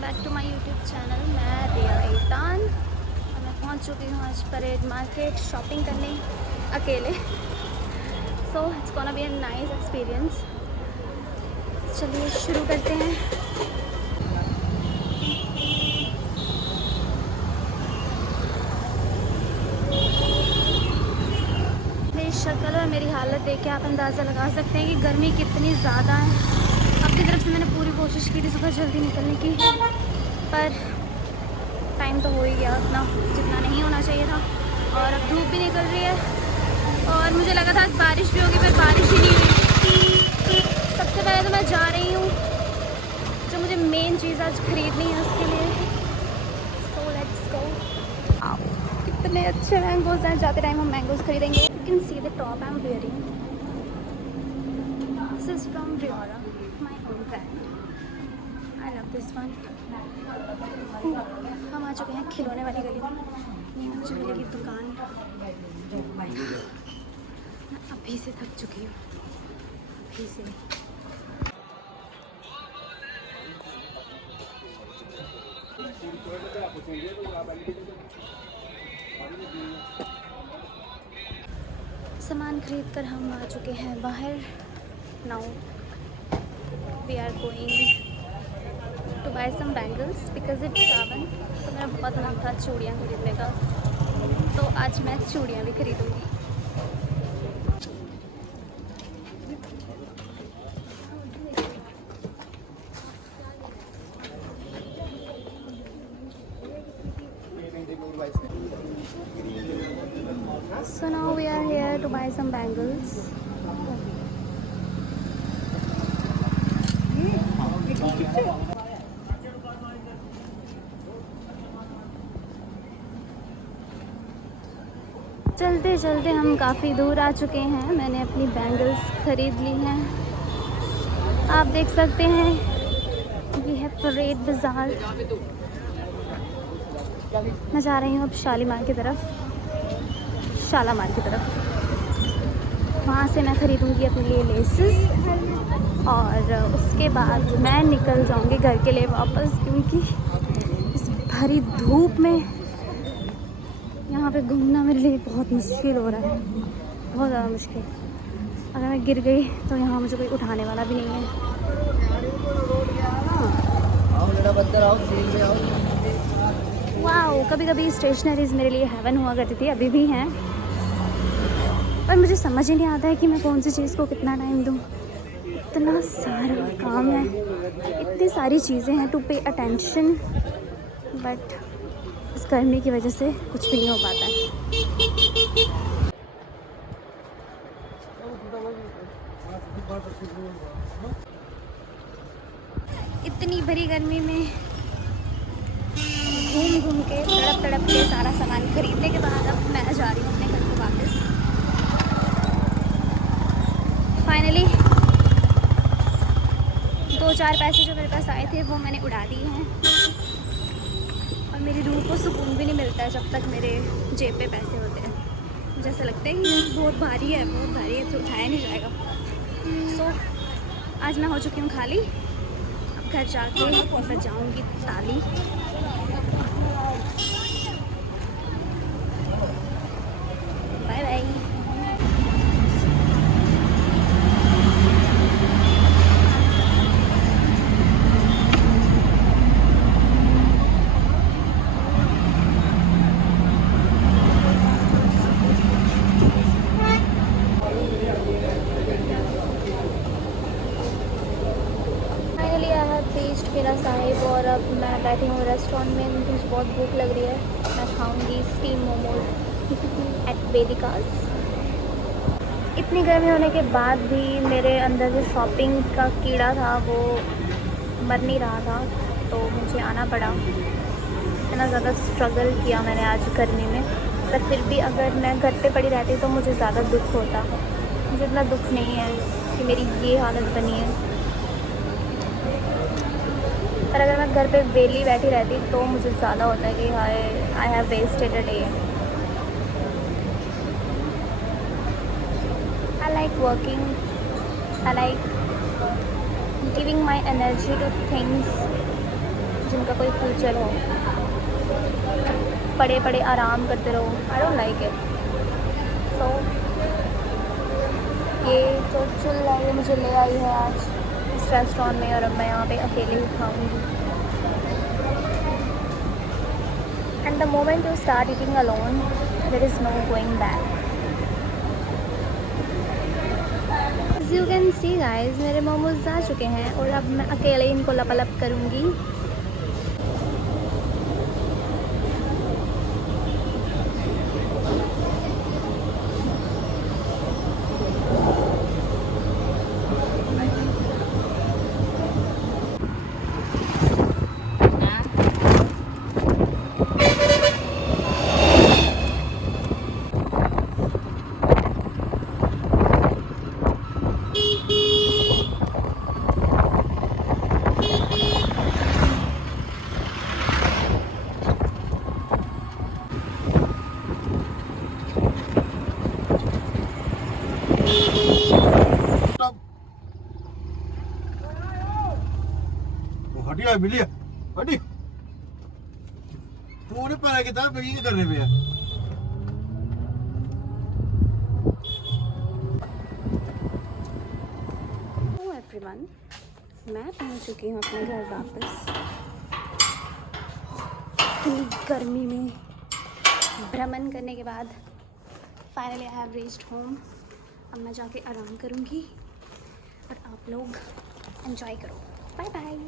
Back to my YouTube channel. मैं रिया एतान और मैं पहुंच चुकी हूँ आज परेड मार्केट शॉपिंग करने अकेले। So it's gonna be a nice experience. चलिए शुरू करते हैं। मेरी शक्ल और मेरी हालत देख के आप अंदाज़ा लगा सकते हैं कि गर्मी कितनी ज़्यादा है। अपनी तरफ से मैंने पूरी कोशिश की थी सुबह जल्दी निकलने की, पर टाइम तो हो ही गया उतना जितना नहीं होना चाहिए था। और अब धूप भी निकल रही है और मुझे लगा था बारिश भी होगी, पर बारिश ही नहीं हुई। सबसे पहले तो मैं जा रही हूँ जो मुझे मेन चीज़ आज खरीदनी है उसके लिए। So let's go. कितने अच्छे मैंगोज हैं, जाते टाइम हम मैंगोज खरीदेंगे। You can see the top I am wearing, this is from Reora, my own brand. I love this one. हम आ चुके हैं खिलौने वाली गली में। ये मुझे मिलेगी दुकान। मैं अभी से थक चुकी हूँ, अभी से। सामान खरीद कर हम आ चुके हैं बाहर। Now we are going to buy some bangles because it's Sawan. तो मेरा बहुत मन था चूड़ियाँ खरीदने का, तो आज मैं चूड़ियाँ भी खरीदूँगी। So now we are here to buy some bangles. चलते चलते हम काफ़ी दूर आ चुके हैं। मैंने अपनी बैंगल्स खरीद ली हैं। आप देख सकते हैं ये है परेड बाज़ार। मैं जा रही हूँ अब शालीमार की तरफ, शालामार की तरफ। वहाँ से मैं ख़रीदूँगी अपने लिए लेसेस और उसके बाद मैं निकल जाऊँगी घर के लिए वापस, क्योंकि इस भरी धूप में यहाँ पे घूमना मेरे लिए बहुत मुश्किल हो रहा है, बहुत ज़्यादा मुश्किल। अगर मैं गिर गई तो यहाँ मुझे कोई उठाने वाला भी नहीं है। वाओ, कभी कभी स्टेशनरीज़ मेरे लिए हेवन हुआ करती थी, अभी भी हैं, पर मुझे समझ ही नहीं आता है कि मैं कौन सी चीज़ को कितना टाइम दूँ। इतना सारा काम है, इतनी सारी चीज़ें हैं टू पे अटेंशन, बट इस गर्मी की वजह से कुछ भी नहीं हो पाता है। इतनी भरी गर्मी में घूम घूम के तड़प तड़प के सारा सामान खरीदने के बाद अब मैं जा रही हूँ अपने घर को वापस। फाइनली 2-4 पैसे जो मेरे पास आए थे वो मैंने उड़ा दिए हैं, और मेरी रूह को सुकून भी नहीं मिलता है जब तक मेरे जेब पे पैसे होते हैं। मुझे ऐसा लगता है कि बहुत भारी है, बहुत भारी है, तो उठाया नहीं जाएगा। सो आज मैं हो चुकी हूँ खाली। अब घर जाके बजाऊँगी ताली। Bye bye. टेस्ट मेरा साहिब, और अब मैं बैठी हूँ रेस्टोरेंट में। मुझे बहुत भूख लग रही है। मैं खाऊंगी स्टीम मोमोज एट वेदिकास। इतनी गर्मी होने के बाद भी मेरे अंदर जो शॉपिंग का कीड़ा था वो मर नहीं रहा था, तो मुझे आना पड़ा। इतना ज़्यादा स्ट्रगल किया मैंने आज गर्मी में, पर फिर भी अगर मैं घर पे पड़ी रहती तो मुझे ज़्यादा दुख होता। मुझे इतना दुख नहीं है कि मेरी ये हालत बनी है, पर अगर मैं घर पे वेली बैठी रहती तो मुझे ज़्यादा होता है कि हाय I have wasted a day. I like working, I like giving my energy to things जिनका कोई फ्यूचर हो, पड़े पड़े आराम करते रहो, I don't like it. So ये जो चुल है ये मुझे ले आई है आज इस रेस्टोरेंट में, और अब मैं यहाँ पे अकेले ही खाऊंगी। And the moment you start eating alone there is no going back. You can see guys, मेरे मोमोज आ चुके हैं और अब मैं अकेले इनको लपालप करूँगी। हटिया मिलिया हटी पूरे पर किताब ये कर रहे भैया। हेलो एवरीवन, मैं पहुंच चुकी हूँ अपने घर वापस। इतनी गर्मी में भ्रमण करने के बाद finally I have reached home. अब मैं जाके आराम करूँगी और आप लोग एंजॉय करो। Bye bye.